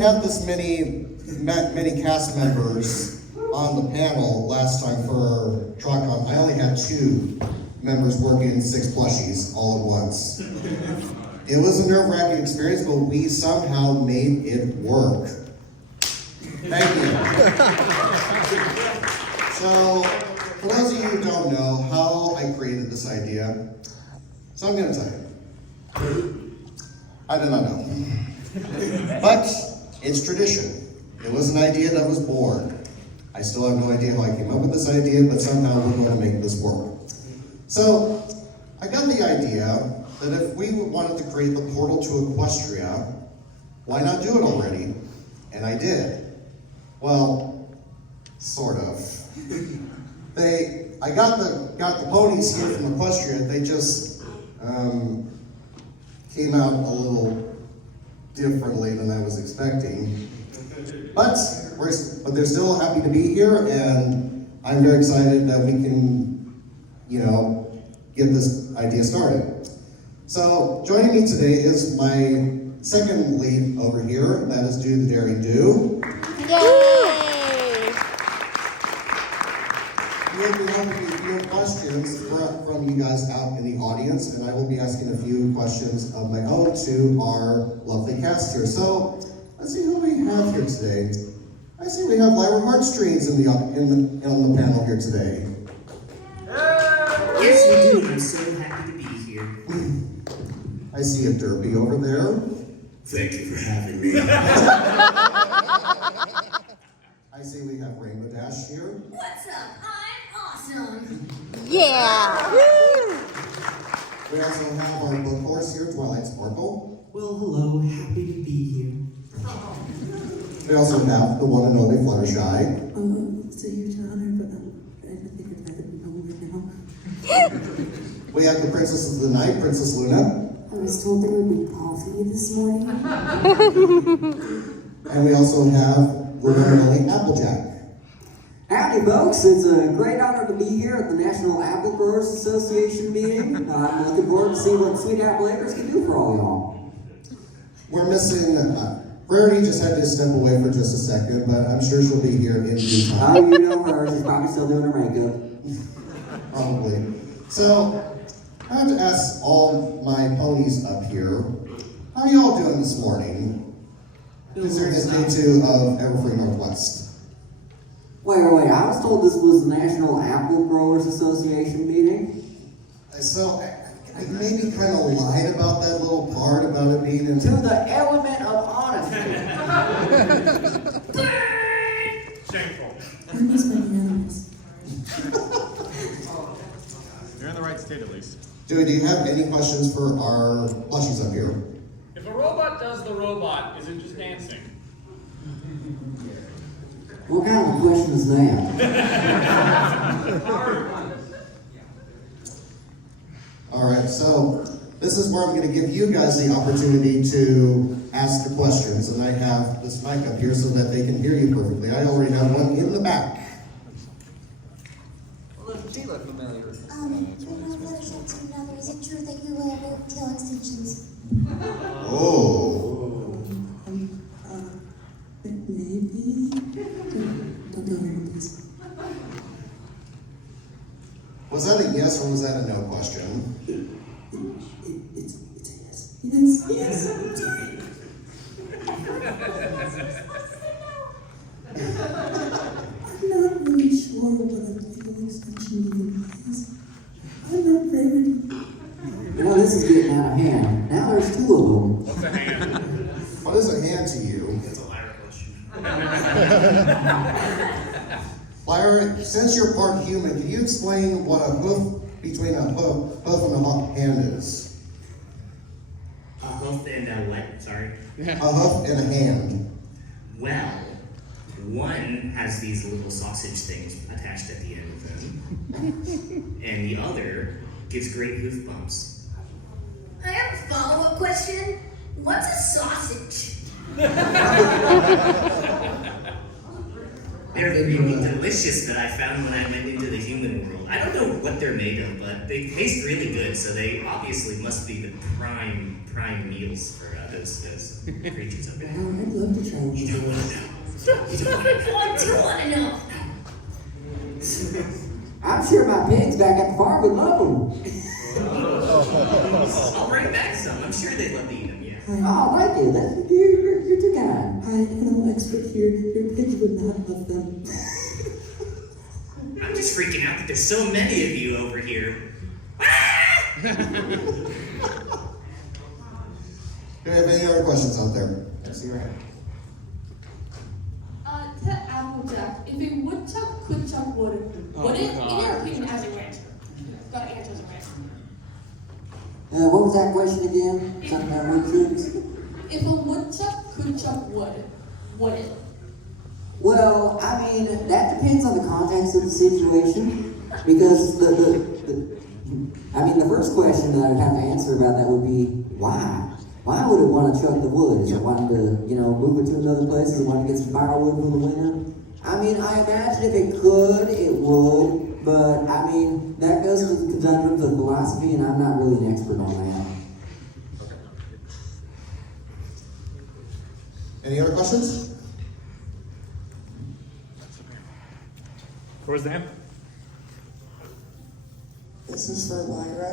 have this many cast members on the panel last time for TROCON. I only had 2 members working 6 plushies all at once. It was a nerve-wracking experience, but we somehow made it work. Thank you. So, for those of you who don't know how I created this idea, so I'm going to tell you. I do not know. But it's tradition. It was an idea that was born. I still have no idea how I came up with this idea, but somehow we're going to make this work. So, I got the idea that if we wanted to create the portal to Equestria, why not do it already? And I did. Well, sort of. I got the ponies here from Equestria. They just came out a little differently than I was expecting. But they're still happy to be here, and I'm very excited that we can, get this idea started. So, joining me today is my second lead over here, and that is Do the Daring Do. Yay! We'll be having a few questions from you guys out in the audience, and I will be asking a few questions of my own to our lovely cast here. So, let's see who we have here today. I see we have Lyra Heartstrings on the panel here today. Yes, we do. I'm so happy to be here. I see a derby over there. Thank you for having me. I see we have Rainbow Dash here. What's up? I'm awesome. Yeah! We also have our book horse here, Twilight Sparkle. Well, hello. Happy to be here. We also have the one and only Fluttershy. So you're to honor, but I think I'd rather be home right now. We have the Princess of the Night, Princess Luna. I was told there would be coffee this morning. And we also have the one and only Applejack. Howdy, folks. It's a great honor to be here at the National Apple Growers Association meeting. I'm looking forward to see what Sweet Apple Acres can do for all y'all. We're missing, Rarity just had to step away for just a second, but I'm sure she'll be here in due time. Oh, you know her. She's probably still doing her makeup. Probably. So, I have to ask all my ponies up here, how are y'all doing this morning? Considering it's day 2 of EverFree NorthWest. Wait. I was told this was the National Apple Growers Association meeting. So, I maybe kind of lied about that little part about it being in... To the element of honesty. Shameful. I miss my animals. You're in the right state at least. Joey, do you have any questions for our plushies up here? If a robot does the robot, is it just dancing? What kind of a question is that? Alright, so this is where I'm going to give you guys the opportunity to ask the questions, and I have this mic up here so that they can hear you perfectly. I already have one in the back. Well, does Sheila familiar? Is it true that you will tail extensions? Oh. Maybe. Don't do it, please. Was that a yes or was that a no question? It's a yes. Yes. I'm not really sure what a tail extension even is. I'm not ready. This is getting out of hand. Now there's 2 of them. What's a hand? What is a hand to you? It's a Lyra question. Lyra, since you're part human, can you explain what a hoof between a hoof and a hand is? A hoof and a what? Sorry. A hoof and a hand. Well, one has these little sausage things attached at the end of them, and the other gives great hoof bumps. I have a follow-up question. What's a sausage? They're the really delicious that I found when I went into the human world. I don't know what they're made of, but they taste really good, so they obviously must be the prime meals for those creatures over there. Wow, I'd love to try one. You don't want to know. You don't want to know. I do want to know. I'm sure my pigs back at the farm would love them. I'll bring back some. I'm sure they'd love to eat them, yeah. Oh, thank you. You're too kind. Hi, animal expert here. Your pigs would not love them. I'm just freaking out that there's so many of you over here. Do we have any other questions out there? I see your hand. To Applejack, if a woodchuck could chuck wood, would it, in your opinion, as a rancher? Gotta answer as a rancher. What was that question again? Something about woodchucks? If a woodchuck could chuck wood, would it? Well, I mean, that depends on the context of the situation. Because the first question that I would have to answer about that would be, why? Why would it want to chuck the wood? Is it wanting to, move it to another place? Is it wanting to get some firewood for the winter? I mean, I imagine if it could, it would. But, I mean, that goes into the conundrums of philosophy, and I'm not really an expert on that. Any other questions? Where's the hand? This is for Lyra,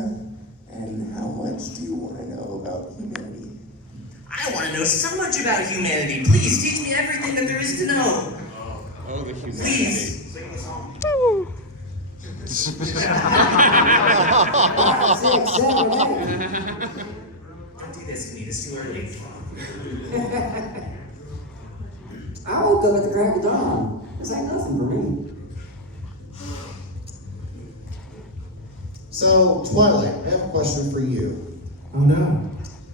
and how much do you want to know about humanity? I want to know so much about humanity. Please teach me everything that there is to know. Oh, the humanity. Please. Six, 7, 8. Don't do this to me. It's too early. I woke up at the crack of dawn. It's like nothing for me. So, Twilight, I have a question for you. Oh no.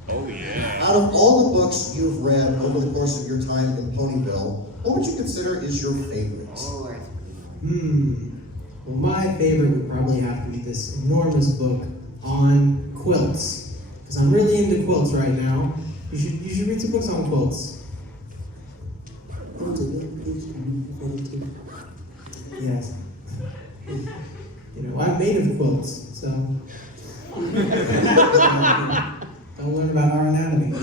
Oh, yeah. Out of all the books you've read over the course of your time in Ponyville, what would you consider is your favorite? Well, my favorite would probably have to be this enormous book on quilts, because I'm really into quilts right now. You should read some books on quilts. Yes. I'm made of quilts, so don't learn about our anatomy.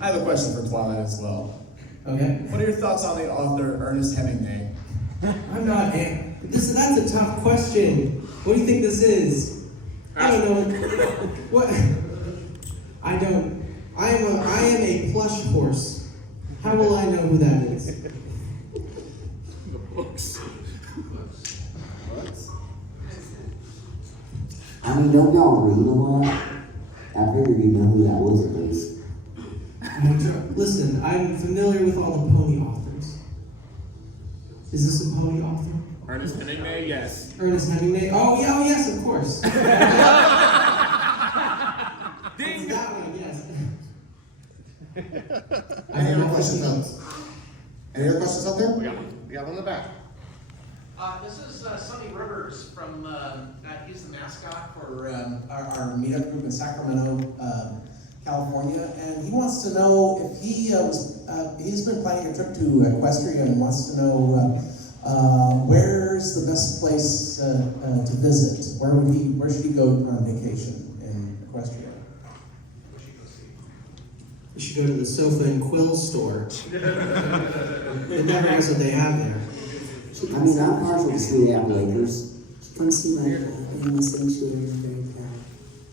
I have a question for Twilight as well. Okay. What are your thoughts on the author Ernest Hemingway? I'm not. That's a tough question. What do you think this is? I don't know. What? I don't. I am a plush horse. How will I know who that is? The books. I mean, don't y'all read a lot? I figured you know who that was at least. Listen, I'm familiar with all the pony authors. Is this a pony author? Ernest Hemingway, yes. Ernest Hemingway? Oh, yes, of course. Ding! That one, yes. Any other questions out there? We got one in the back. This is Sonny Rivers from, he's the mascot for our meetup group in Sacramento, California, and he wants to know if he's been planning a trip to Equestria and wants to know where's the best place to visit? Where should he go on vacation in Equestria? You should go to the Sofa and Quill store. It never knows what they have there. I mean, I'm partial to Sweet Apple Acres. Come see my animal sanctuary in very proud.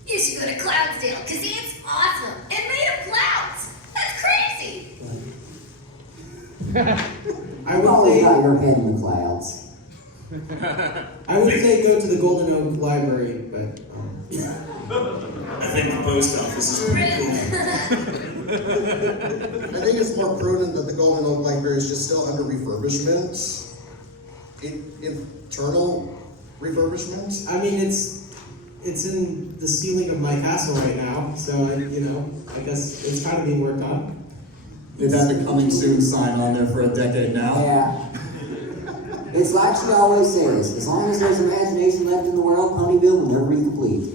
You should go to Cloudsdale, because it's awesome and made of clouds. That's crazy. I You've always got your head in the clouds. would say go to the Golden Oak Library, but I think the post office is pretty cool. I think it's more prudent that the Golden Oak Library is just still under refurbishment. Internal refurbishment. I mean it's in the ceiling of my castle right now, so I guess it's kind of being worked on. They've had the coming soon sign on there for a decade now. Yeah. It's like she always says, as long as there's imagination left in the world, Ponyville will never be complete.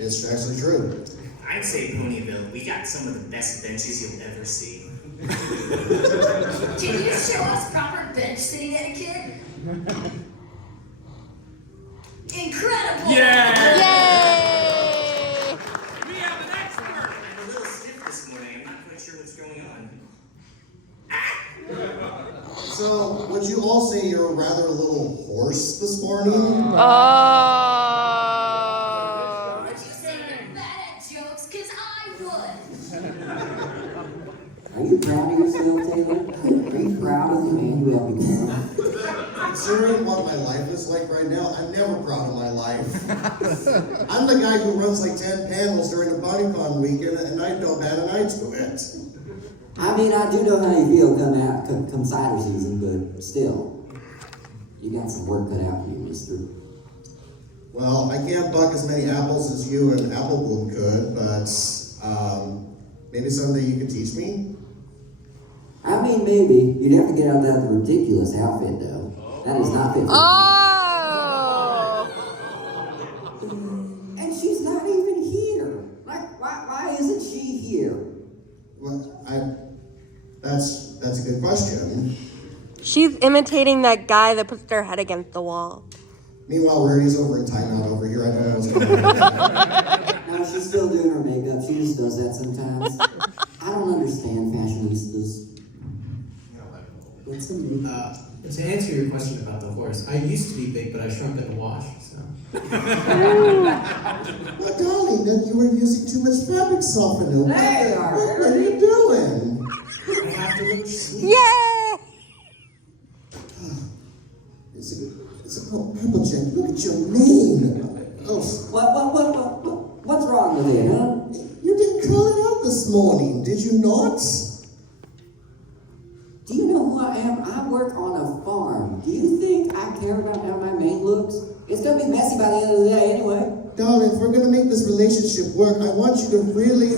It's actually true. I'd say Ponyville, we got some of the best benches you'll ever see. Can you show us proper bench sitting etiquette? I mean, I'm partial to Sweet Apple Acres. Come see my animal sanctuary in very proud. You should go to Cloudsdale, because it's awesome and made of clouds. Yeah! Yay! We have an expert! I'm a little stiff this morning. I'm not quite sure what's going on. So, would you all say you're rather a little hoarse this morning? Oh. Would you say you're bad at jokes? Cause I would. Are you proud of yourself, Taylor? Are you proud of the man you have become? Considering what my life is like right now, I'm never proud of my life. I'm the guy who runs like 10 panels during a BodyCon weekend, and I don't bat an eye to it. I mean, I do know how you feel come cider season, but still, you got some work cut out for you, mister. Well, I can't buck as many apples as you and Applebloom could, but maybe someday you could teach me? I mean, maybe. You'd have to get out that ridiculous outfit, though. That is not fit for Oh. And she's not even here. Like, why isn't she here? Well, that's a good question. She's imitating that guy that puts their head against the wall. Meanwhile, Rarity's over in timeout over here. I don't know what's going on. No, she's still doing her makeup. She just does that sometimes. I don't understand fashionistas. To answer your question about the horse, I used to be big, but I shrunk in the wash, so. Well, darling, then you were using too much fabric softener. There you are. What are you doing? I have to look sweet. Yay! Oh, Applejack, look at your mane. Oh, What's wrong with it, huh? you didn't call it out this morning, did you not? Do you know who I am? I work on a farm. Do you think I care about how my mane looks? It's gonna be messy by the end of the day anyway. Darling, if we're gonna make this relationship work, I want you to really...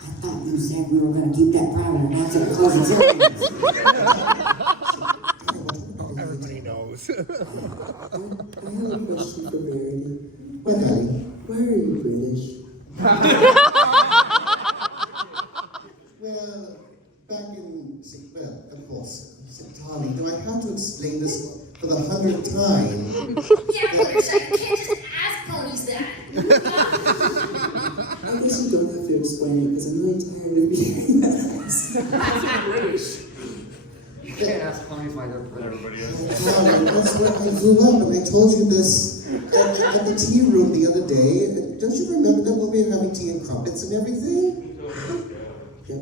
I thought you said we were gonna keep that private and not to the closing ceremonies. Everybody knows. I have a question for Verity. What, honey? Why are you British? Well, back in... Well, of course. Darling, do I have to explain this for the 100th time? Yeah, British, I can't just ask ponies that. I guess you don't have to explain it because I'm really tired of hearing that. British. You can't ask ponies why they're British. Everybody is. Darling, that's where I grew up, and I told you this at the tea room the other day. Don't you remember that when we were having tea and crumpets and everything? Yep.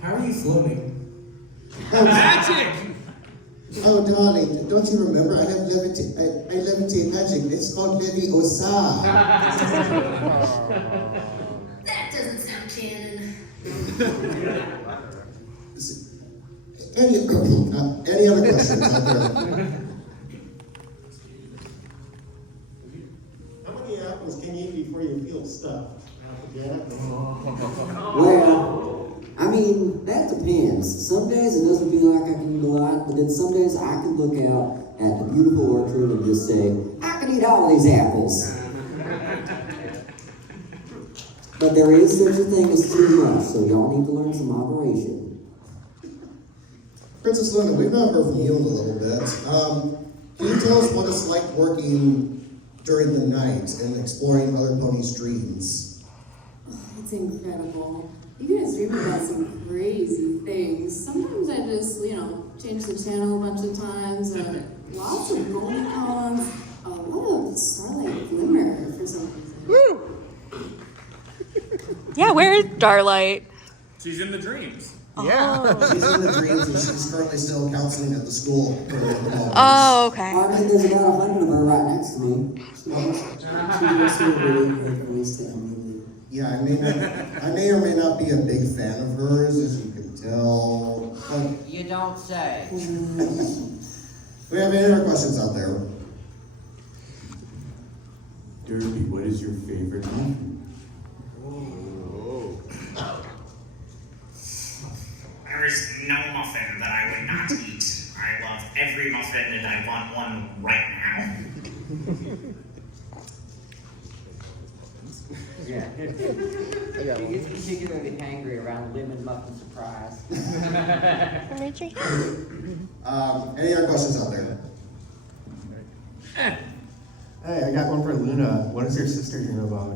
How are you floating? Magic! Oh, darling, don't you remember? I levitate magic. It's called Leviosa. That doesn't sound canon. Any other questions out there? How many apples can you eat before you feel stuffed? Well, I mean, that depends. Some days it doesn't feel like I can eat a lot, but then some days I can look out at the beautiful orchard and just say, I can eat all these apples. But there is such a thing as too much, so y'all need to learn some moderation. Princess Luna, we've not heard from you in a little bit. Can you tell us what it's like working during the night and exploring other ponies' dreams? It's incredible. You guys dream about some crazy things. Sometimes I just, change the channel a bunch of times. Lots of golden columns. A lot of starlight glimmer for some reason. Woo! Yeah, where is Starlight? She's in the dreams. Yeah. She's in the dreams and she's currently still counseling at the school. Oh, okay. I think there's about 100 of her right next to me. Yeah, I may or may not be a big fan of hers, as you can tell. But you don't say. we have any other questions out there? Derby, what is your favorite muffin? There is no muffin that I would not eat. I love every muffin and I want one right now. Yeah. He gets particularly hangry around lemon muffin surprise. Any other questions out there? Hey, I got one for Luna. What does your sister dream about?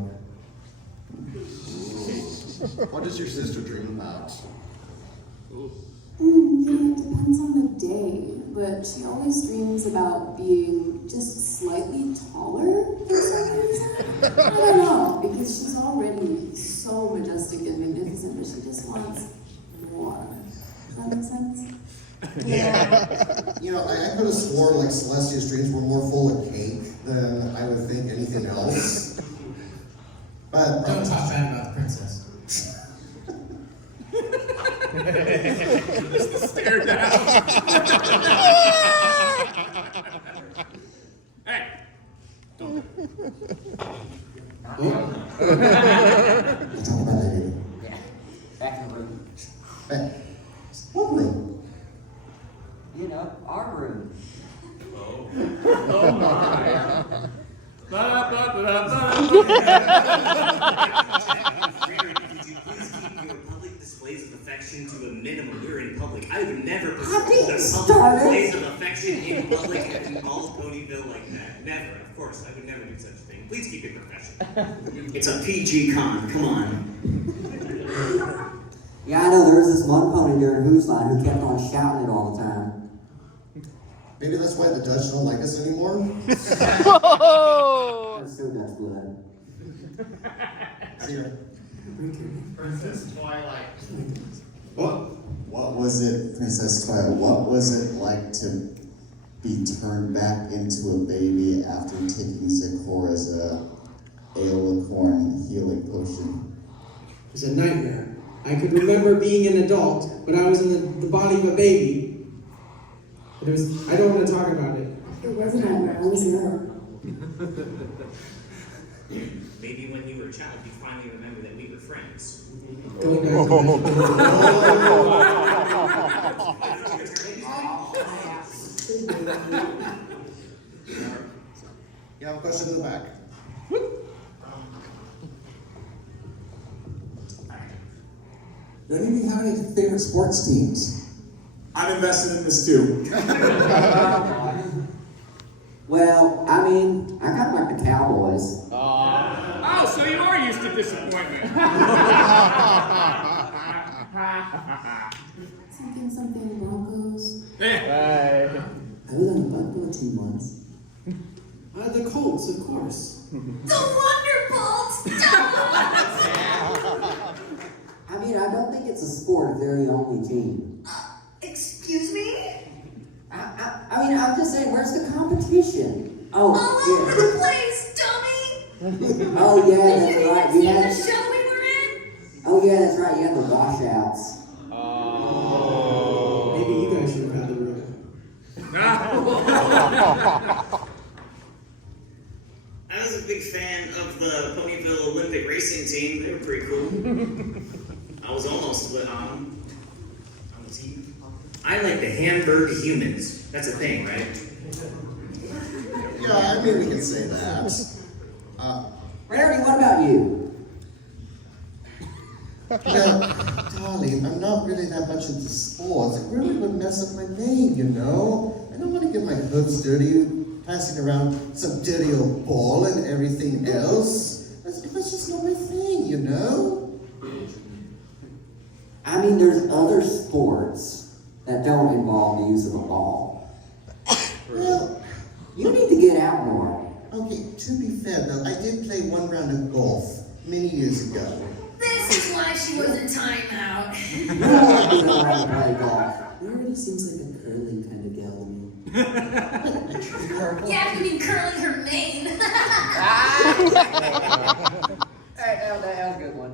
What does your sister dream about? It depends on the day, but she always dreams about being just slightly taller for some reason. I don't know, because she's already so majestic and magnificent, but she just wants more. Does that make sense? Yeah. You know, I could have sworn like Celestia's dreams were more full of cake than I would think anything else. But Don't talk bad about the princess. Just the stare down. Hey. We'll talk about that later. Yeah. Back in the room. What room? You know, our room. Oh my. Public displays of affection to a minimum. We're in public. I would never didn't public start displays of affection in public at all Ponyville like that. Never. Of course, I would never do such a thing. Please keep it professional. It's a PG con. Come on. Yeah, I know there was this one pony during Who's Line who kept on shouting it all the time. Maybe that's why the Dutch don't like us anymore? Whoa! That's so Dutch blood. Princess Twilight. What was it, Princess Twilight? What was it like to be turned back into a baby after taking Zikora's Aeolicorn healing potion? It was a nightmare. I could remember being an adult, but I was in the body of a baby. But it was, I don't want to talk about it. It wasn't nightmare, I was there. Maybe when you were a child, you finally remember that we were friends. Going back You have a question in the back? Do any of you have any favorite sports teams? I'm invested in this too. Well, I mean, I kind of like the Cowboys. Oh, so you are used to disappointment. Something Broncos. I was on the Buffalo team once. The Colts, of course. The Wonderbolts! I mean, I don't think it's a sport if they're the only team. Excuse me? I mean, I'm just saying, where's the competition? Oh, All over yeah. the place, dummy! Oh, yeah, Did that's you right. even You see had, the show we were in? oh, yeah, that's right. You had the washouts. Maybe you guys should have had the room. I was a big fan of the Ponyville Olympic racing team. They were pretty cool. I was almost on the team. I like the Hamburg humans. That's a thing, right? Yeah, I mean, we can say that. Rarity, what about you? Yeah, darling, I'm not really that much into sports. It really would mess up my name, you know? I don't want to get my hooves dirty, passing around some dirty old ball and everything else. That's just not my thing, you know? I mean, there's other sports that don't involve the use of a ball. Well, You need to get out more. okay, to be fair though, I did play one round of golf many years ago. This is why she was in timeout. You don't want to know how to play golf. Rarity seems like a curly kind of gal to me. Yeah, you mean curling her mane. Hey, that was a good one.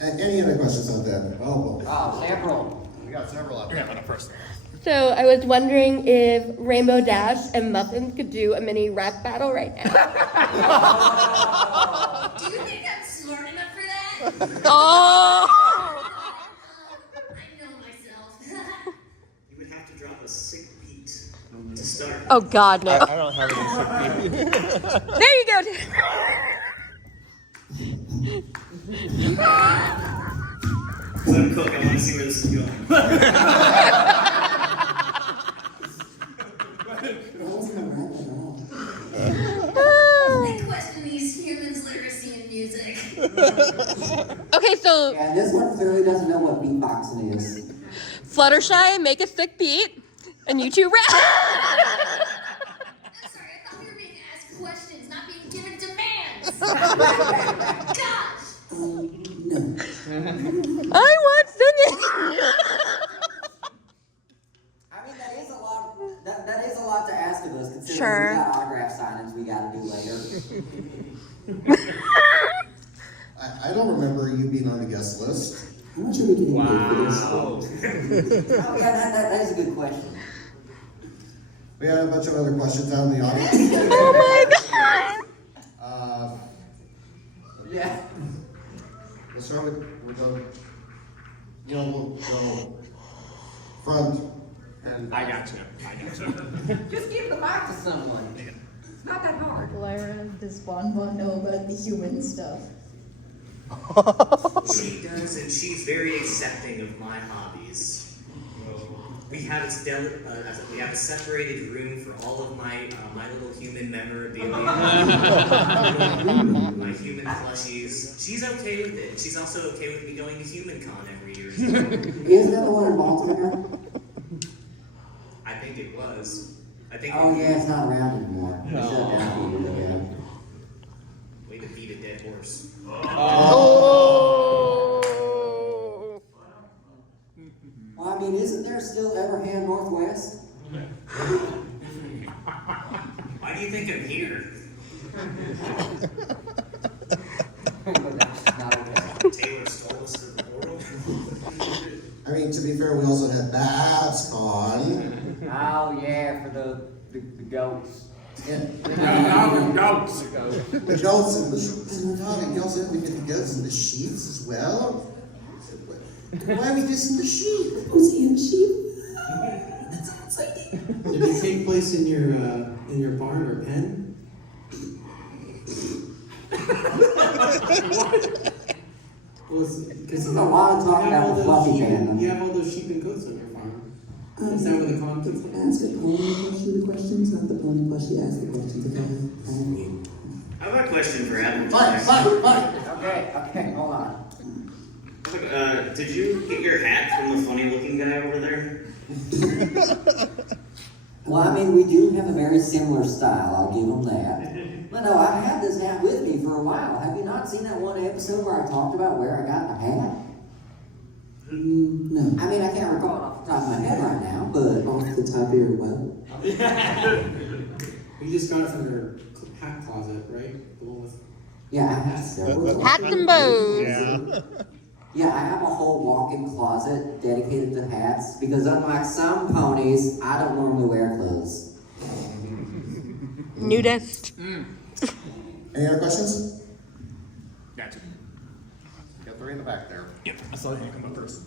Any other questions out there? Oh, Oh, several. we got several out there. First. So I was wondering if Rainbow Dash and Muffins could do a mini rap battle right now. Do you think I'm smart enough for that? Oh! I know myself. You would have to drop a sick beat to start. Oh God, no. I don't have any sick There you go. Let him cook. I want to see where this is going. wasn't a rap at all. I question these humans' literacy in music. Okay, so Yeah, this one clearly doesn't know what beatboxing is. Fluttershy, make a sick beat, and you two rap. I'm sorry, I thought we were being asked questions, not being given demands. Gosh! No. I want singing. I mean, that is a lot. That is a lot to ask of us, considering Sure. we got autograph signings we got to do later. I don't remember you being on the guest list. How much are we getting paid for this? Oh yeah, that is a good question. We had a bunch of other questions out in the audience. Oh my god. Yeah. We'll start with we'll go front and I got you. Just give the mic to someone. It's not that hard. Lyra, does Bon know about the human stuff? She does, and she's very accepting of my hobbies. We have a separated room for all of my my little human memorabilia, my human plushies. She's okay with it. She's also okay with me going to HumanCon every year. Isn't that the one in Baltimore? I think it was. I think. Oh yeah, it's not around anymore. They shut it down a few years ago. Way to beat a dead horse. Well, I mean, isn't there still EverFree NorthWest? Why do you think I'm here? Taylor stole us to the portal. I mean, to be fair, we also had BabsCon. Oh yeah, for the goats. Yeah. The goats. The goats and the sheep. God, and you also had to get the goats and the sheep as well. Why are we dissing the sheep? Who's eating sheep? That's so exciting. Did it take place in your barn or pen? Well, This is a lot of talk about the fluffy fandom. You have all those sheep and goats on your farm. Is that where the conflict is? Ask a pony plushie the questions, not the pony plushie ask the questions. I have a question for Adam. Fine. Okay, hold on. Did you get your hat from the funny-looking guy over there? Well, I mean, we do have a very similar style, I'll give them that. But no, I've had this hat with me for a while. Have you not seen that one episode where I talked about where I got the hat? No. I mean, I can't recall it off the top of my head right now, but... Off the top of your well. You just got it from your hat closet, right? The one with... Yeah, I have several. Hats and bows. Yeah, I have a whole walk-in closet dedicated to hats, because unlike some ponies, I don't normally wear clothes. Nudist. Any other questions? Gotcha. Got three in the back there. Yep. I saw you come up first.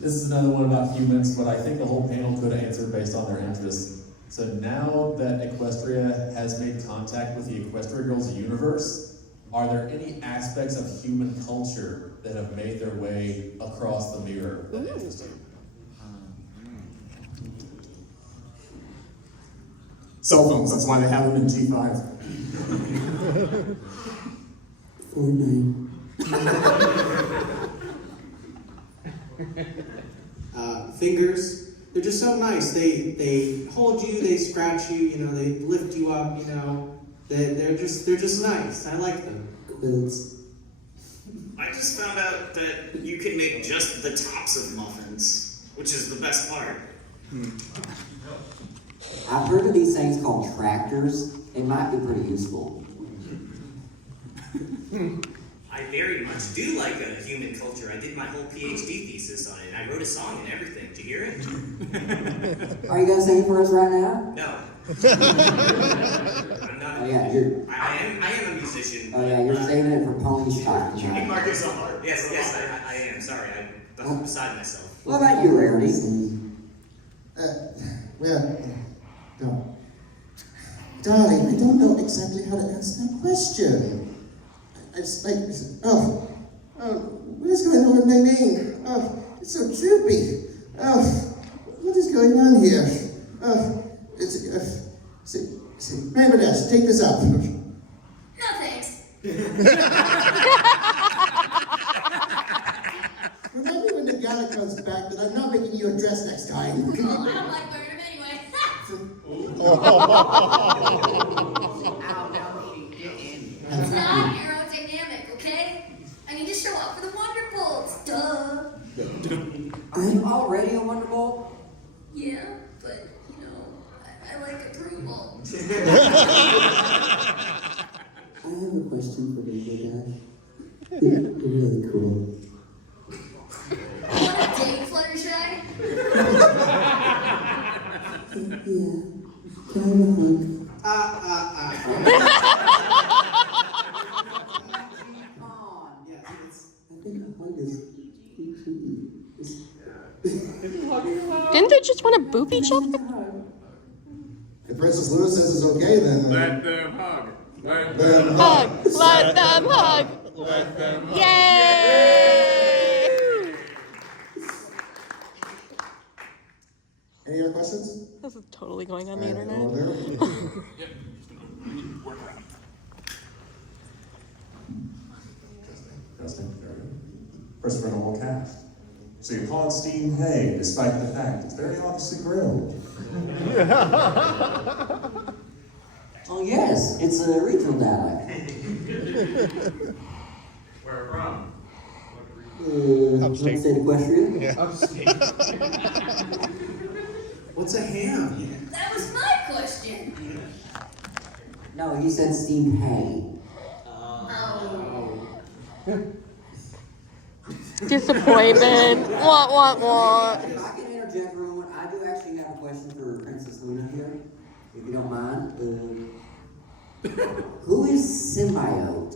This is another one about humans, but I think the whole panel could answer based on their interests. So now that Equestria has made contact with the Equestria Girls universe, are there any aspects of human culture that have made their way across the mirror that interest you? Cell phones, that's why they have them in G5. Fortnite. Fingers. They're just so nice. They hold you, they scratch you, they lift you up, They're just nice. I like them. Quills. I just found out that you can make just the tops of muffins, which is the best part. I've heard of these things called tractors. It might be pretty useful. I very much do like human culture. I did my whole PhD thesis on it. I wrote a song and everything. Did you hear it? Are you gonna sing it for us right now? No. I'm not. Oh yeah, I am a musician. Oh yeah, you're saving it for Pony Shot. Yes, I am. Sorry, I'm beside myself. What about you, Rarity? Darling, I don't know exactly how to answer that question. It's like, what is going on with my mane? Oh, it's so droopy. Oh, What is going on here? Rainbow Dash, take this up. No thanks. Remember when the gala comes back that I'm not making you a dress next time. Oh, I don't like wearing them anyway. It's not aerodynamic, okay? I need to show up for the Wonderbolts. Duh. I'm already a Wonderbolt. Yeah, but you know, I like approval. I have a question for you, guys. You're really cool. Want a date, Fluttershy? Yeah. Can I have a hug? I think a hug is. Didn't they just want to boop each other? If Princess Luna says it's okay, then. Let them hug. Let them hug. Let them hug. Let them hug. Yay! Any other questions? This is totally going on the Over internet. there. First normal cast. So you call it steamed hay, despite the fact it's very obviously grilled. Oh yes, it's a regional dialect. Where from? Upstate Equestria. Yeah. Upstate. What's a ham? That was my question. No, he said steamed hay. Oh. Disappointment. What? If I can interject for a moment, I do actually have a question for Princess Luna here, if you don't mind. Who is symbiote?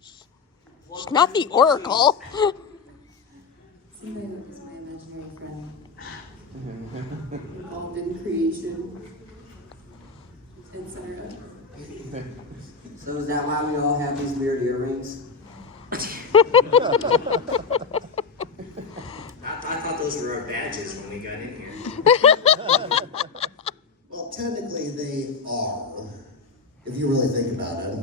She's not the Oracle. Symbiote is my imaginary friend. Involved in creation, etc. So is that why we all have these weird earrings? I thought those were our badges when we got in here. Well, technically they are, if you really think about it.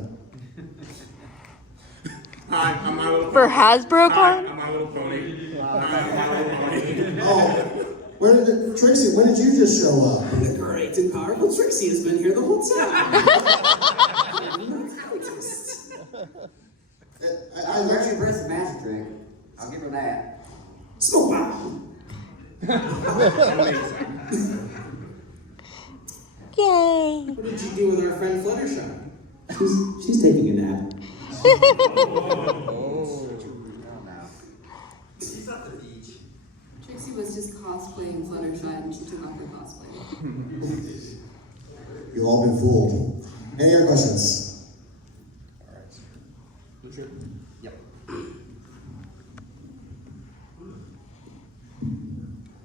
Hi, I'm my little For Hasbro Hi, Con? I'm my little pony. Hi, I'm my little pony. Oh, Trixie, when did you just show up? The great and powerful Trixie has been here the whole time. I was very impressed with magic trick. I'll give her that. Smoke bomb. Yay! What did you do with our friend Fluttershy? She's taking a nap. She's at the beach. Trixie was just cosplaying Fluttershy and she took off her cosplay. You've all been fooled. Any other questions? Yep.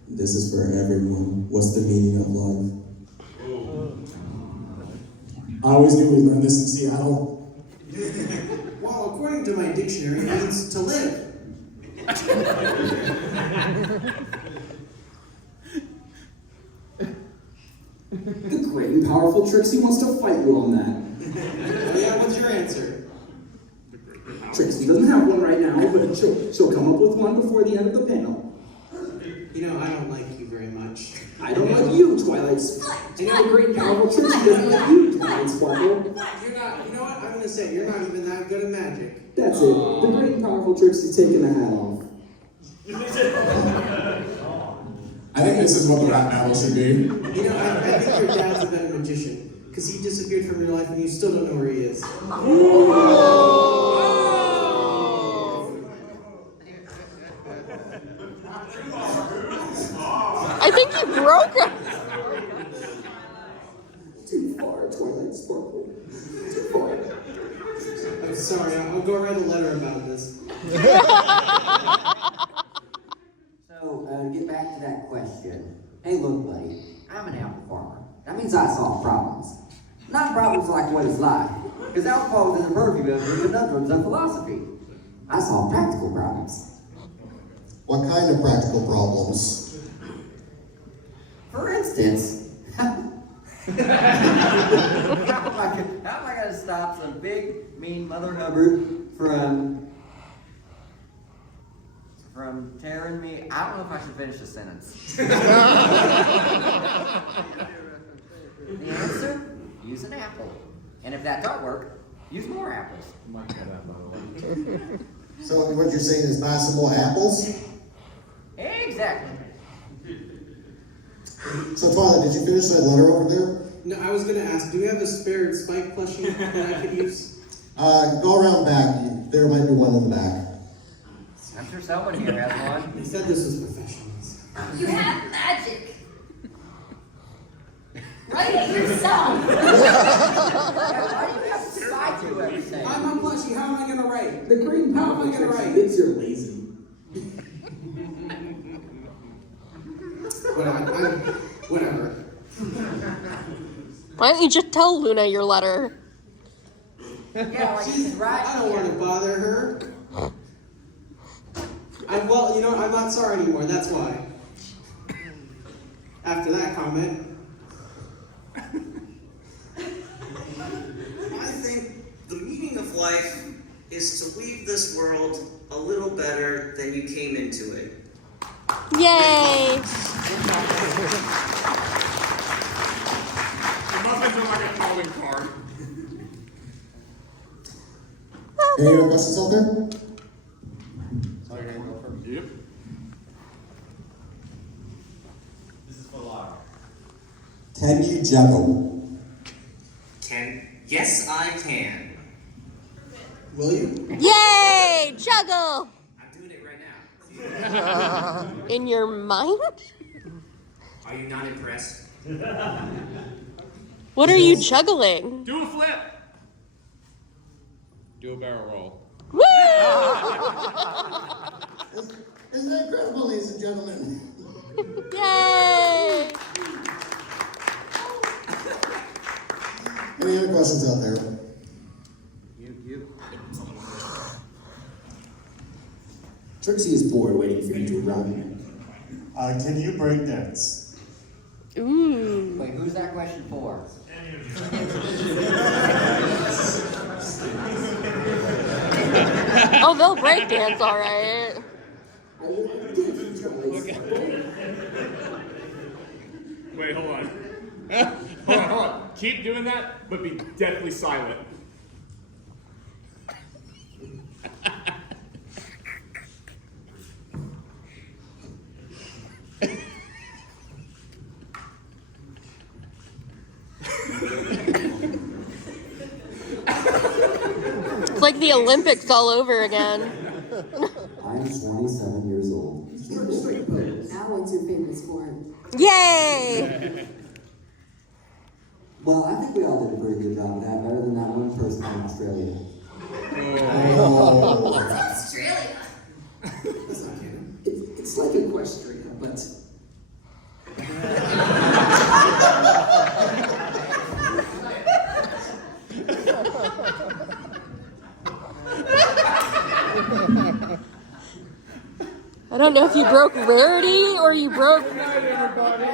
This is for everyone. What's the meaning of life? I always knew we learned this in Seattle. Well, according to my dictionary, it means to live. The great and powerful Trixie wants to fight you on that. Oh yeah, what's your answer? Trixie doesn't have one right now, but she'll come up with one before the end of the panel. You know, I don't like you very much. I don't like you, Twilight. I know the great and powerful Trixie doesn't like you, Twilight Sparkle. You're not, you know what? I'm gonna say, you're not even that good at magic. That's it. The great and powerful Trixie's taking the hat off. I think this is what the rap battle should be. You know, I think your dad's a better magician, because he disappeared from your life and you still don't know where he is. I think you broke her. Too far, Twilight Sparkle. Too far. I'm sorry, I'll go write a letter about this. So, get back to that question. Hey, look, buddy, I'm an apple farmer. That means I solve problems. Not problems like what is life, Because alcohol is in the purview of the conundrums of philosophy. I solve practical problems. What kind of practical problems? For instance, how am I going to stop some big, mean Mother Hubbard from tearing me? I don't know if I should finish a sentence. The answer? Use an apple. And if that don't work, use more apples. So what you're saying is buy some more apples? Exactly. So Twilight, did you finish that letter over there? No, I was gonna ask, do we have a spare spike plushie that I could use? Go around back. There might be one in the back. I'm sure someone here has one. He said this was professionals. You have magic. Write it yourself. Why do you have to spy to everything? I'm a plushie, how am I gonna write? The green how am I gonna write? It's your lazy. Whatever. Why don't you just tell Luna your letter? Yeah, like she's right. I don't want to bother her. I'm not sorry anymore, that's why. After that comment. I think the meaning of life is to leave this world a little better than you came into it. Yay! The muffins are like a calling card. Any other questions out there? Yep. This is for Lara. Can you juggle? Yes, I can. Will you? Yay! Juggle! I'm doing it right now. In your mind? Are you not impressed? What are you juggling? Do a flip. Do a barrel roll. Woo! Isn't that incredible, ladies and gentlemen? Yay! Any other questions out there? You. Trixie is bored waiting for you to run. Can you break dance? Ooh. Wait, who's that question for? Oh, they'll break dance, all right. Wait, hold on. Hold on. Keep doing that, but be deathly silent. It's like the Olympics all over again. I'm 27 years old. Now what's your favorite sport? Yay! Well, I think we all did a pretty good job of that, better than that one person from Australia. Oh. What's Australia? That's not canon. It's like Equestria, but... I don't know if you broke Rarity or you broke... Good night, everybody.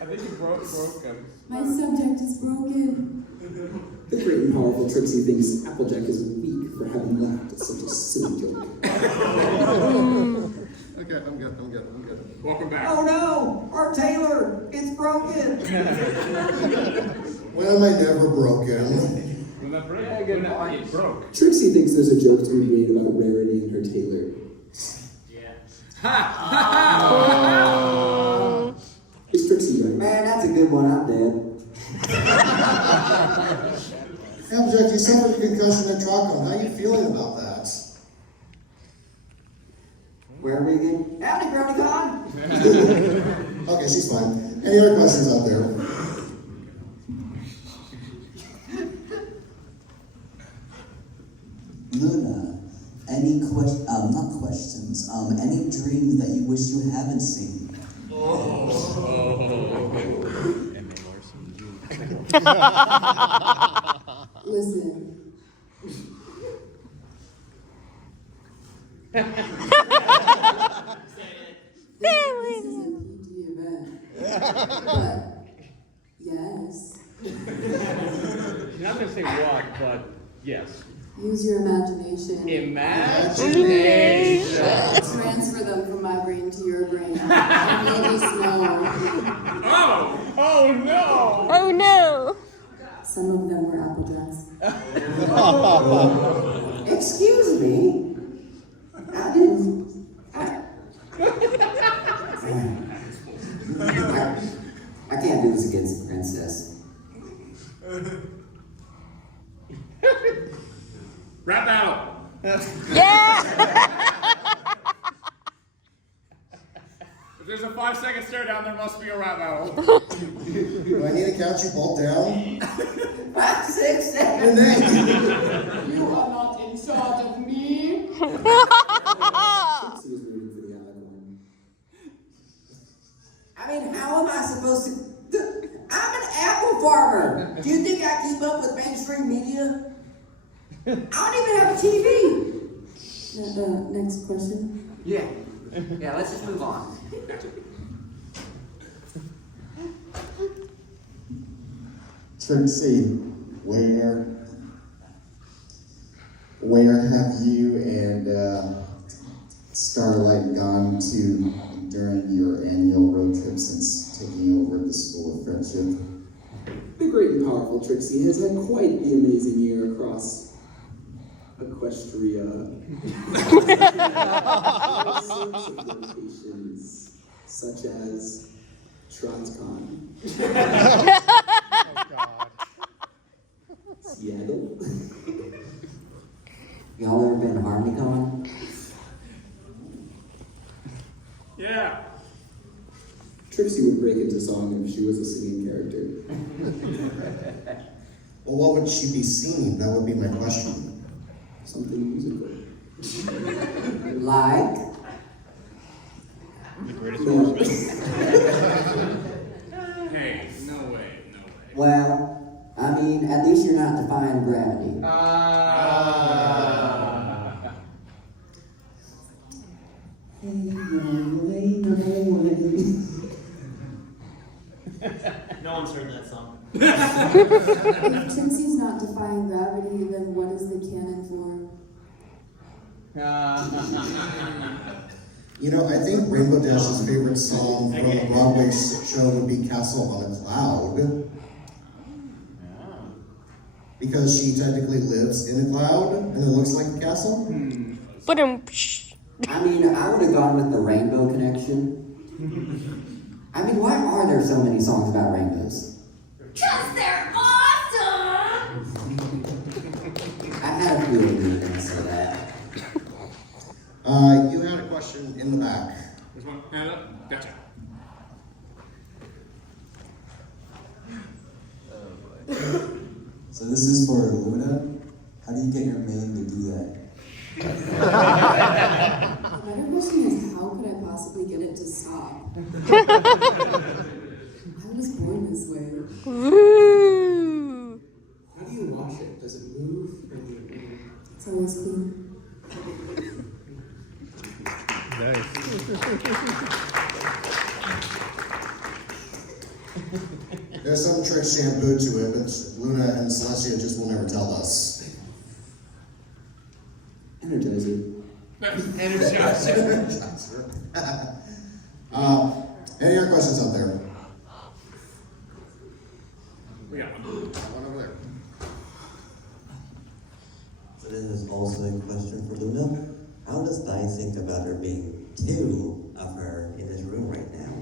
I think you broke him. My subject is broken. The great and powerful Trixie thinks Applejack is weak for having laughed at such a silly joke. Okay, I'm good. Welcome back. Oh no! Our Taylor! It's broken! When am I never broken? When it broke. Trixie thinks there's a joke to be made about Rarity and her tailor. Is Trixie right? Man, that's a good one. I'm dead. Applejack, you suffered a concussion at Trocon. How are you feeling about that? Where are we again? Howdy, BronyCon! Okay, she's fine. Any other questions out there? Luna, any any dreams that you wish you haven't seen? Listen. This is a PG event. But, yes. You're not gonna say what, but yes. Use your imagination. Imagination. Transfer them from my brain to your brain. And you'll just know. Oh no! Oh no! Some of them were Apple Jacks. Excuse me? How did... I can't do this against the princess. Rap battle. Yeah! If there's a 5-second stare down, there must be a rap battle. Do I need to count you both down? 5, 6, 7. And then... You are not in charge of me. I mean, how am I supposed to... I'm an apple farmer. Do you think I keep up with mainstream media? I don't even have a TV. Next question. Yeah. Yeah, let's just move on. Trixie, where have you and Starlight gone to during your annual road trip since taking over the School of Friendship? The great and powerful Trixie has had quite the amazing year across Equestria. All sorts of locations, such as TransCon. Seattle. Y'all ever been to HarmonyCon? Yeah. Trixie would break into song if she was a singing character. Well, what would she be singing? That would be my question. Something musical. Like? The greatest Hey, no way. Well, I mean, at least you're not defying gravity. No one's heard that song. If Trixie's not defying gravity, then what is the canon for? You know, I think Rainbow Dash's favorite song from the Broadway show would be Castle on a Cloud. Because she technically lives in a cloud and it looks like a castle. But I mean, I would have gone with the Rainbow Connection. I mean, why are there so many songs about rainbows? 'Cause they're awesome! I had a feeling you were going to say that. You had a question in the back. There's one. Hand up. Gotcha. So this is for Luna. How do you get your main to do that? The better question is, how could I possibly get it to stop? I was born this way. Woo! How do you wash it? Does it move? It's always clean. Nice. There's some trick shampoo to it, but Luna and Celestia just will never tell us. Energizer. Energizer. Any other questions out there? We got one over there. So this is also a question for Luna. How does Di think about there being 2 of her in this room right now?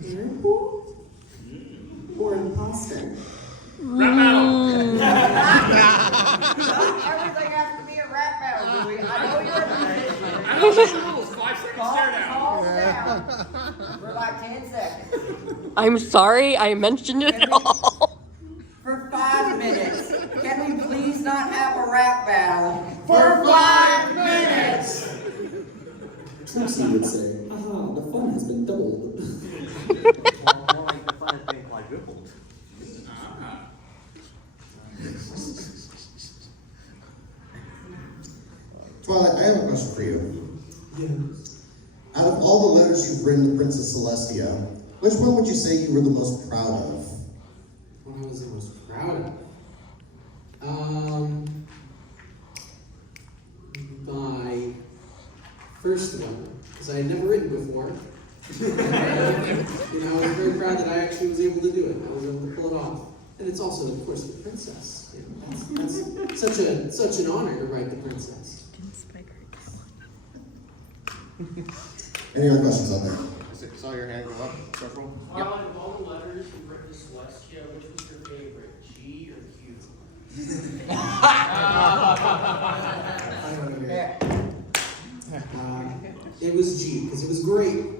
Miracle? Or imposter? Rap battle. Everything has to be a rap battle, do we? I know you're a musician. I know the rules. 5-second stare down. Calm down. For like 10 seconds. I'm sorry, I mentioned it all. For 5 minutes. Can we please not have a rap battle? For 5 minutes. Trixie would say, I doubled. More like the fun has been quadrupled. Twilight, I have a question for you. Yeah. Out of all the letters you've written to Princess Celestia, which one would you say you were the most proud of? What I was the most proud of? My first one, because I had never written before. I was very proud that I actually was able to do it. I was able to pull it off. And it's also, of course, the princess. That's such an honor to write the princess. Any other questions out there? Saw your hand go up. Several. Out of all the letters you've written to Celestia, which was your favorite, G or Q? It was G, because it was great.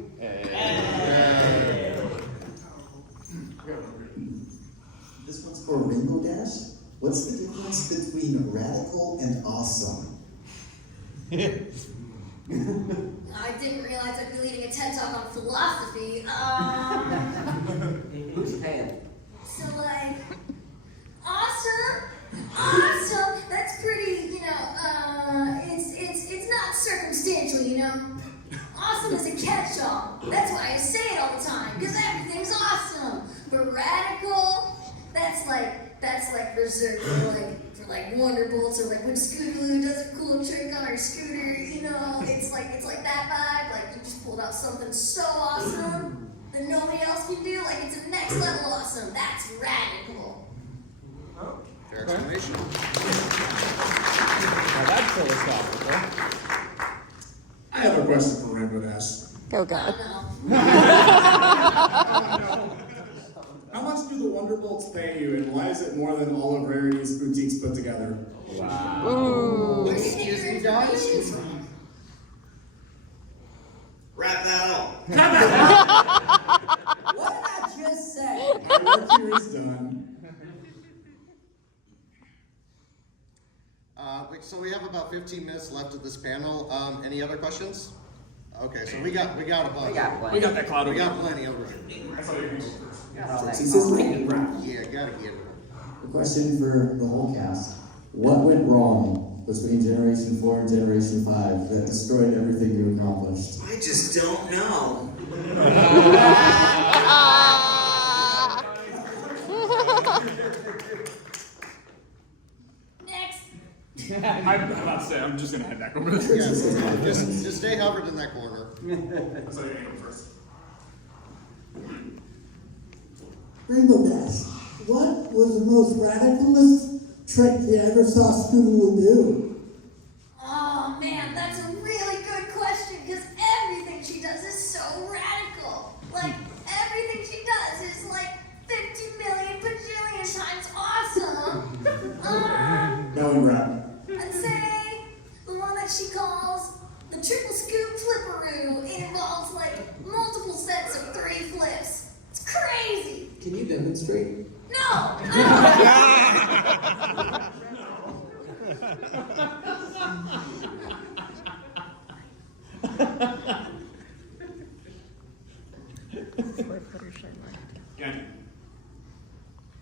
This one's for Rainbow Dash. What's the difference between radical and awesome? I didn't realize I'd be leading a TED Talk on philosophy. Who's paying? So awesome, that's pretty, it's not circumstantial, Awesome is a catch-all. That's why I say it all the time, because everything's awesome. But radical, that's like reserved for Wonderbolts, or when Scootaloo does a cool trick on her scooter, it's like that vibe. Like you just pulled out something so awesome that nobody else can do. Like it's a next level awesome. That's radical. Fair explanation. Now that's philosophical. I have a question for Rainbow Dash. Oh God. How much do the Wonderbolts pay you, and why is it more than all of Rarity's boutiques put together? Wow. Ooh. Excuse me, guys. Wrap that up. What did I just say? My work here is done. So we have about 15 minutes left of this panel. Any other questions? Okay, so we got a bunch. We got plenty. We got that cloud. We got plenty of it. Yeah, gotta get it. A question for the whole cast. What went wrong between Generation 4 and Generation 5 that destroyed everything you accomplished? I just don't know. I'm about to say, I'm just gonna head back over there. Yeah, just stay hovered in that corner. So you're gonna go first. Rainbow Dash, what was the most radicalest trick you ever saw Scootaloo do? Oh man, that's a really good question, because everything she does is so radical. Like, everything she does is like 50 million bajillion times awesome. Belly wrap. I'd say the one that she calls the triple scoop flipperoo. It involves like multiple sets of 3 flips. It's crazy. Can you demonstrate? No!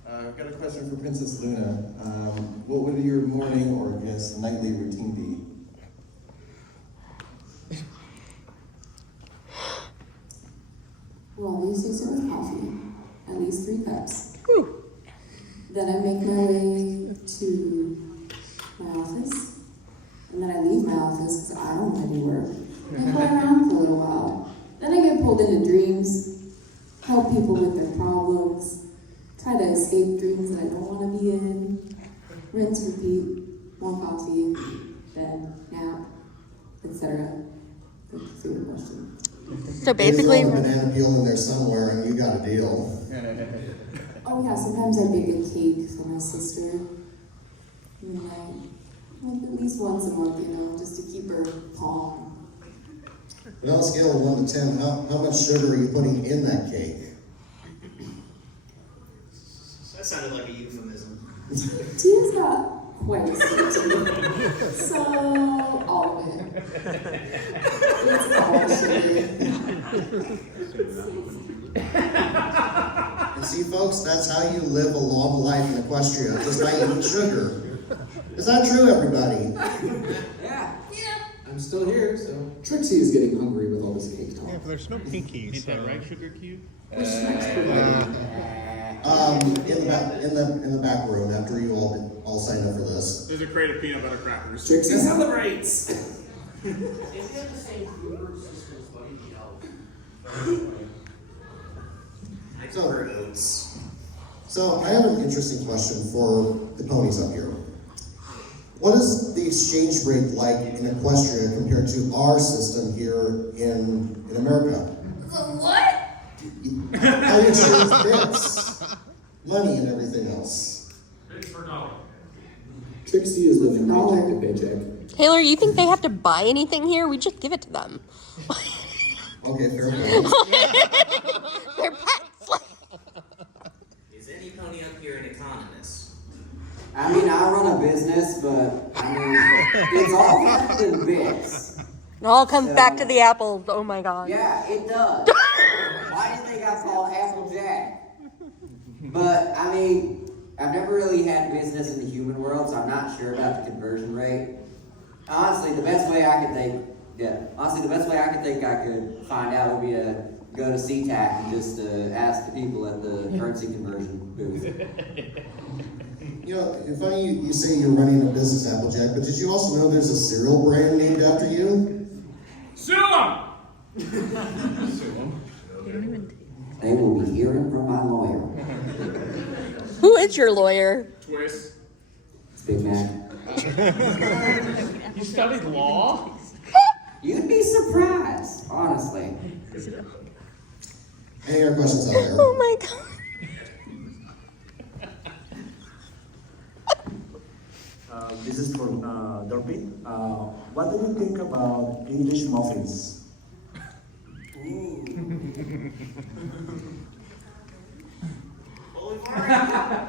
I've got a question for Princess Luna. What would your morning or nightly routine be? Well, I usually start with coffee, at least 3 cups. Then I make my way to my office, and then I leave my office because I don't want to do work. I play around for a little while. Then I get pulled into dreams, help people with their problems, try to escape dreams that I don't want to be in, rinse, repeat, more coffee, bed, nap, etc. That's a good question. So basically, there's a banana peel in there somewhere, and you got a deal. Oh yeah, sometimes I bake a cake for my sister. And like at least once a month, just to keep her calm. But on a scale of 1 to 10, how much sugar are you putting in that cake? That sounded like a euphemism. Tina's not quite so all of it. It's all sugar. And see, folks, that's how you live a long life in Equestria, just by eating sugar. Is that true, everybody? Yeah. I'm still here, so. Trixie is getting hungry with all this cake talk. Yeah, but there's no pinkies. Need that right sugar cube? In the back room after you all signed up for this. There's a crate of peanut butter crackers. Trixie celebrates! Is he on the same food system as Buddy the Elf? I prefer oats. So I have an interesting question for the ponies up here. What is the exchange rate like in Equestria compared to our system here in America? The what? How do you exchange bits, money, and everything else? Bits for dollar. Trixie is living paycheck to paycheck. Taylor, you think they have to buy anything here? We just give it to them. Okay, fair enough. They're pets. Is any pony up here an economist? I mean, I run a business, but I mean, it's all less than bits. It all comes back to the apples. Oh my god. Yeah, it does. Why do you think I call Applejack? But I mean, I've never really had business in the human world, so I'm not sure about the conversion rate. Honestly, the best way I could think I could find out would be to go to SeaTac and just ask the people at the currency conversion booth. You know, it's funny you say you're running a business, Applejack, but did you also know there's a cereal brand named after you? Sue 'em! They will be hearing from my lawyer. Who is your lawyer? Twist. Big Mac. You studied law? You'd be surprised, honestly. Any other questions out there? Oh my god. This is for Dorothy. What do you think about English muffins? Well,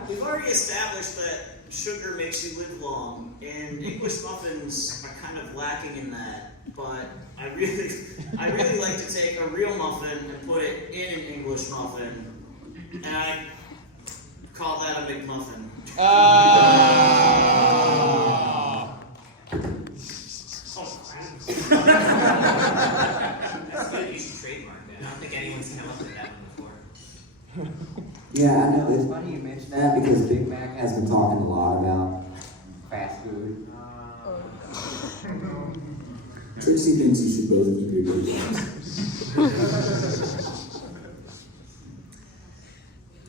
we've already established that sugar makes you live long, and English muffins are kind of lacking in that. But I really like to take a real muffin and put it in an English muffin, and I call that a McMuffin. That's good. You should trademark that. I don't think anyone's come up with that one before. Yeah, I know. It's funny you mention that because Big Mac has been talking a lot about fast food. Trixie thinks you should both keep your good jobs.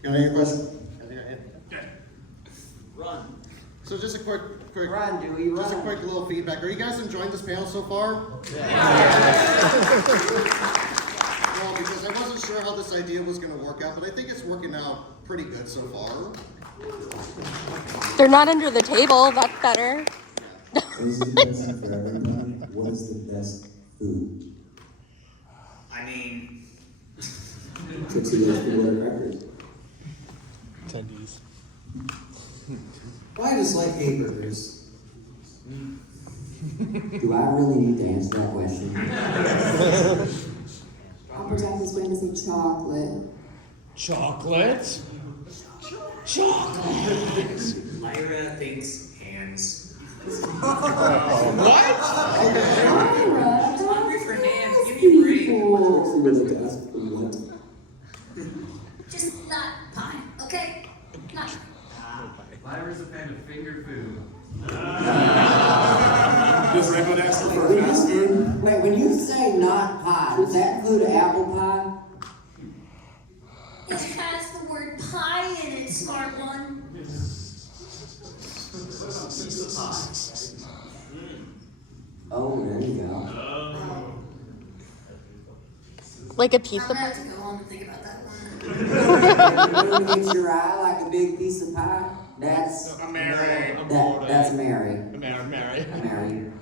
Got any questions? Run. So just a quick Run, Dewey, just a run. quick little feedback. Are you guys enjoying this panel so far? Well, because I wasn't sure how this idea was going to work out, but I think it's working out pretty good so far. They're not under the table. That's better. Easy question for everyone. What is the best food? I mean, Trixie loves the world record. Attendees. Well, I just like hamburgers. Do I really need to answer that question? Applejack is going to say chocolate. Chocolate? Chocolate! Lyra thinks hands. What? I'm hungry for hands. Give me a break. Trixie would like to ask for what? Just not pie, okay? Not Lyra's a fan of finger food. Does Rainbow ask for fast food? Wait, when you say not pie, does that include apple pie? It has the word pie in it, smart one. Oh, there you go. Like a piece I'm of gonna have to go home and think about that one. When you hit your eye like a big piece of pie, that's Mary. that's Mary. Mary. Mary.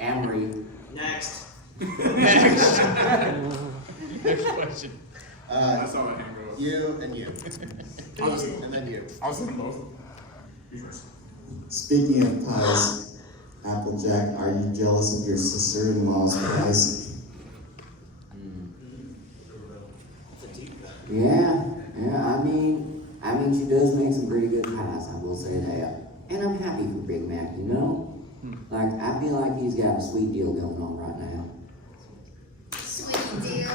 Amory. Next. Next. Next question. I saw that hand go up. You and you. And then you. I was in both. You first. Speaking of pies, Applejack, are you jealous of your sister-in-law's pies? Yeah, I mean, she does make some pretty good pies, I will say that. And I'm happy for Big Mac, you know? Like, I feel like he's got a sweet deal going on right now. Sweet deal.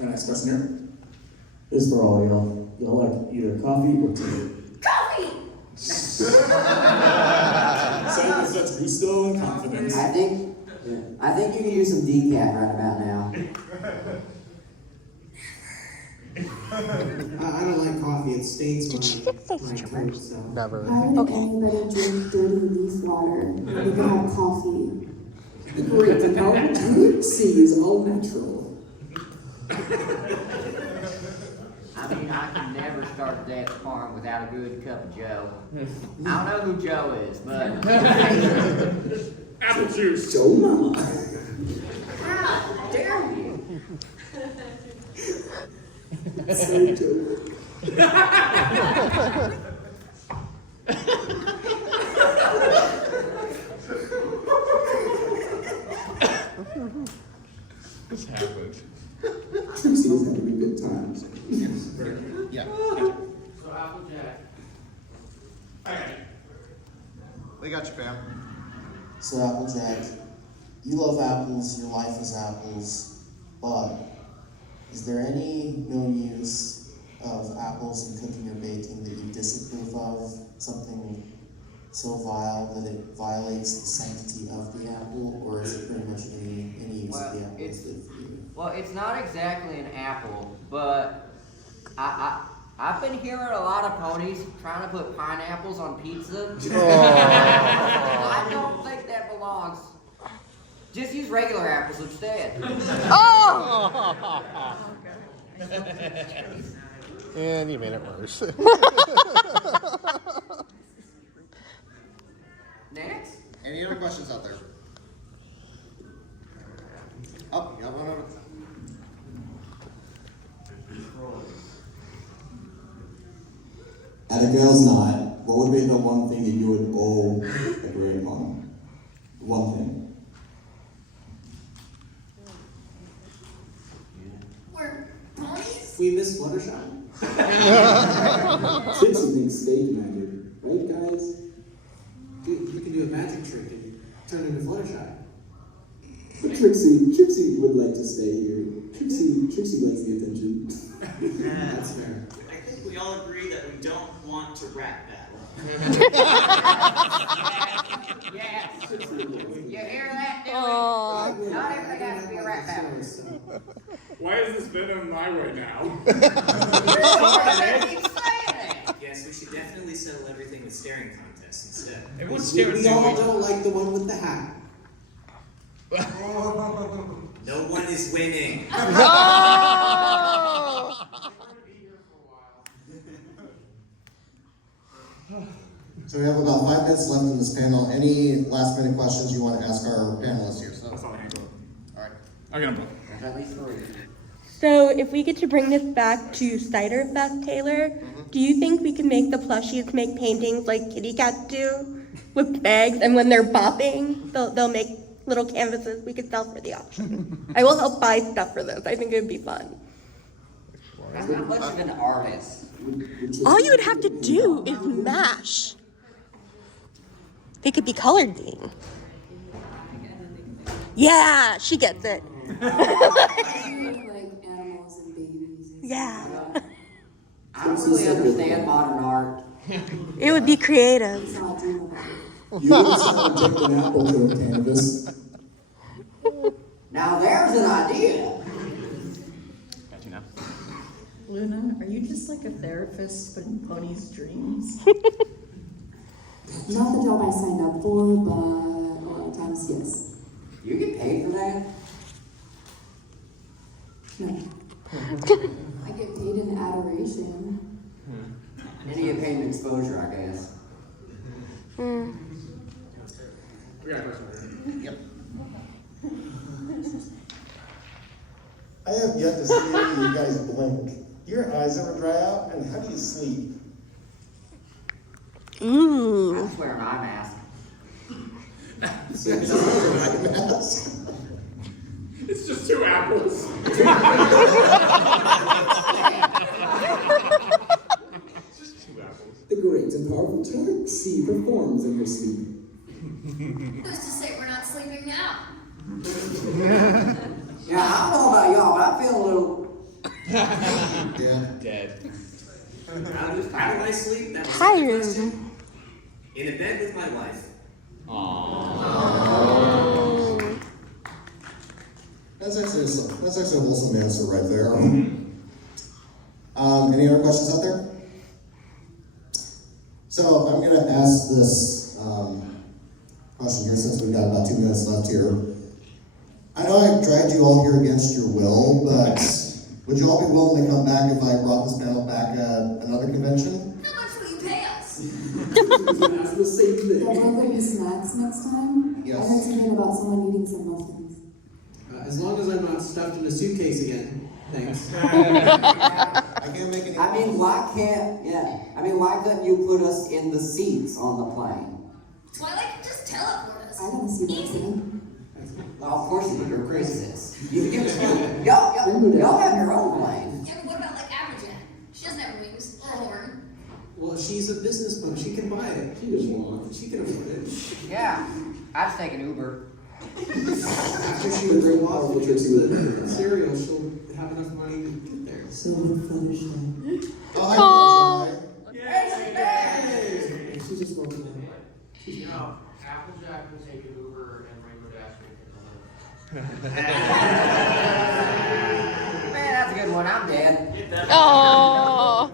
Next question here. This is for all y'all. Y'all like either coffee or tea? Coffee! Saying with such gusto and confidence. I think you can use some decaf right about now. I don't like coffee. It stains my coat. So. Never. Why would anybody drink dirty leaf water when they can have coffee? Great, now Trixie is all natural. I mean, I can never start a day at the farm without a good cup of Joe. I don't know who Joe is, but... Apple juice. Joe Mama. How dare you? So Joe. This happened. Trixie is having good times. Yeah. So Applejack. We got you, fam. So Applejack, you love apples, your life is apples, but is there any known use of apples in cooking or baking that you disapprove of? Something so vile that it violates the sanctity of the apple, or is it pretty much any use of the apple is good for you? Well, it's not exactly an apple, but I've been hearing a lot of ponies trying to put pineapples on pizza. I don't think that belongs. Just use regular apples instead. Oh! And you made it worse. Next. Any other questions out there? Oh, you got one over. At a girl's night, what would be the one thing that you would all agree upon? One thing. We're ponies? We miss Fluttershy. Trixie thinks stage magic, right, guys? Dude, you can do a magic trick and turn into Fluttershy. But Trixie would like to stay here. Trixie likes the attention. That's fair. I think we all agree that we don't want to rap battle. Yes. You hear that, Dylan? Not everything has to be a rap battle. Why is this venom my way now? Yes, we should definitely settle everything with staring contests instead. Everyone's We staring all don't like the one with the hat. No one is winning. So we have about 5 minutes left in this panel. Any last minute questions you want to ask our panelists here? So, That's all I can go. all right. I got them. There's at least 3. So if we get to bring this back to Cider Fest, Taylor, do you think we can make the plushies make paintings like kitty cats do with bags, and when they're bopping, they'll make little canvases we could sell for the auction? I will help buy stuff for this. I think it would be fun. I'm not much of an artist. All you would have to do is mash. They could be colored, Dean. Yeah, she gets it. Like animals and babies. And Yeah. I don't really understand modern art. It would be creative. That's all I dream about. You would subject an apple to a canvas. Now there's an idea. Got you now. Luna, are you just like a therapist putting ponies' dreams? Not the job I signed up for, but a lot of times, yes. You get paid for that? No. I get paid in adoration. And you get paid in exposure, I guess. We got a question over here. Yep. I have yet to see any of you guys blink. Do your eyes ever dry out? And how do you sleep? Ooh. I'm wearing my mask. It's just 2 apples. It's just 2 apples. The great and powerful Trixie performs in her sleep. Who's to say we're not sleeping now? Yeah, I don't know about y'all, but I feel a little Dead. How do I sleep? That was Tired. the question. In a bed with my wife. Oh. That's actually a wholesome answer right there. Any other questions out there? So I'm going to ask this question here since we've got about 2 minutes left here. I know I dragged you all here against your will, but would you all be willing to come back if I brought this panel back at another convention? How much will you pay us? That's the same thing. Yeah, will there be snacks next time? Yes. I heard something about someone eating some muffins. As long as I'm not stuffed in a suitcase again. Thanks. I can't make any. I mean, why couldn't you put us in the seats on the plane? Twilight can just teleport us. I gotta see what's Easy. in. Well, of course you do. You're a princess. Y'all have your own plane. Yeah, but what about like Averjack? She doesn't have wings or a horn. Well, she's a business woman. She can buy it. She doesn't want it. She can afford it. Yeah, I'd just take an Uber. After she would throw off the cereal, she'll have enough money to get there. So unfinished. Oh, Yay! She just woke up. You know, Applejack will take an Uber and Rainbow Dash will take a Lyft. Man, that's a good one. I'm dead. Oh.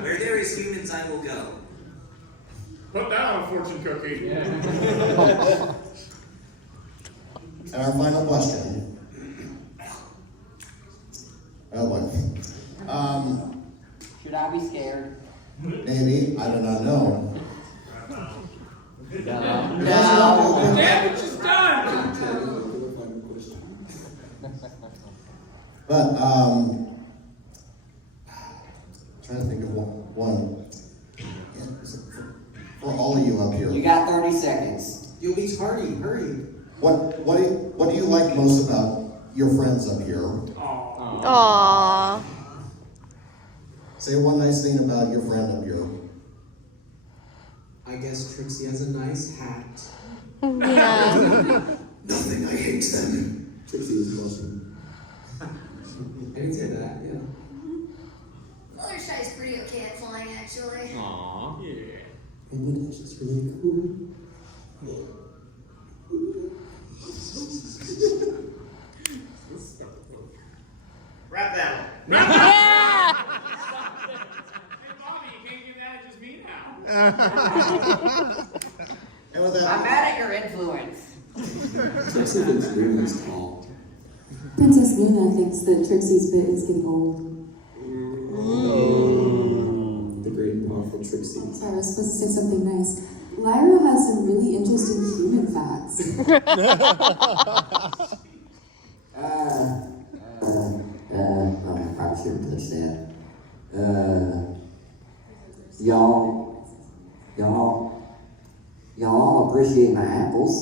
Where there is humans, I will go. Put that on a fortune cookie. And our final question. Oh boy. Should I be scared? Maybe, I do not know. No. Damage is done! But, trying to think of one. For all of you up here. You got 30 seconds. You'll be tardy. Hurry. What do you like most about your friends up here? Aww. Say one nice thing about your friend up here. I guess Trixie has a nice hat. Yeah. Nothing, I hate them. Trixie is blushing. I can say that, yeah. Fluttershy is pretty okay at flying, actually. Aww. Yeah. Rainbow Dash is really cool. Rap battle. Yeah. Hey, Bobby, you can't give that to just me now. And with that, I'm mad at your influence. Trixie thinks Luna's tall. Princess Luna thinks that Trixie's bit is getting old. The great and powerful Trixie. Sorry, I was supposed to say something nice. Lyra has some really interesting human facts. I probably shouldn't touch that. Y'all all appreciate my apples.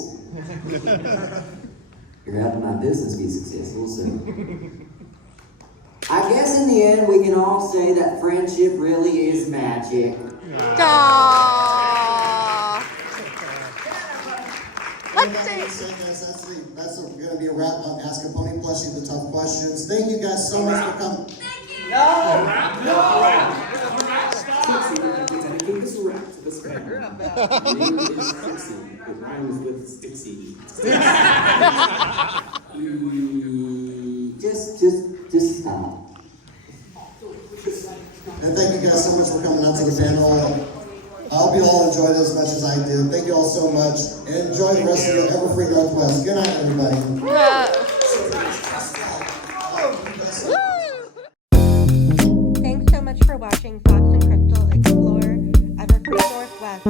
You're helping my business be successful, so. I guess in the end we can all say that friendship really is magic. Aww. Let's see. That's going to be a wrap on Ask a Pony Plushies the Tough Questions. Thank you guys so much for coming. No! Dedicate this rap to this guy. Name is Trixie. It rhymes with Stixie. Just stop. And thank you guys so much for coming out to the panel. I hope you all enjoyed it as much as I did. Thank you all so much. And enjoy the rest of the EverFree NorthWest. Good night, everybody. Thanks so much for watching Phauxe and Krystal explore EverFree NorthWest.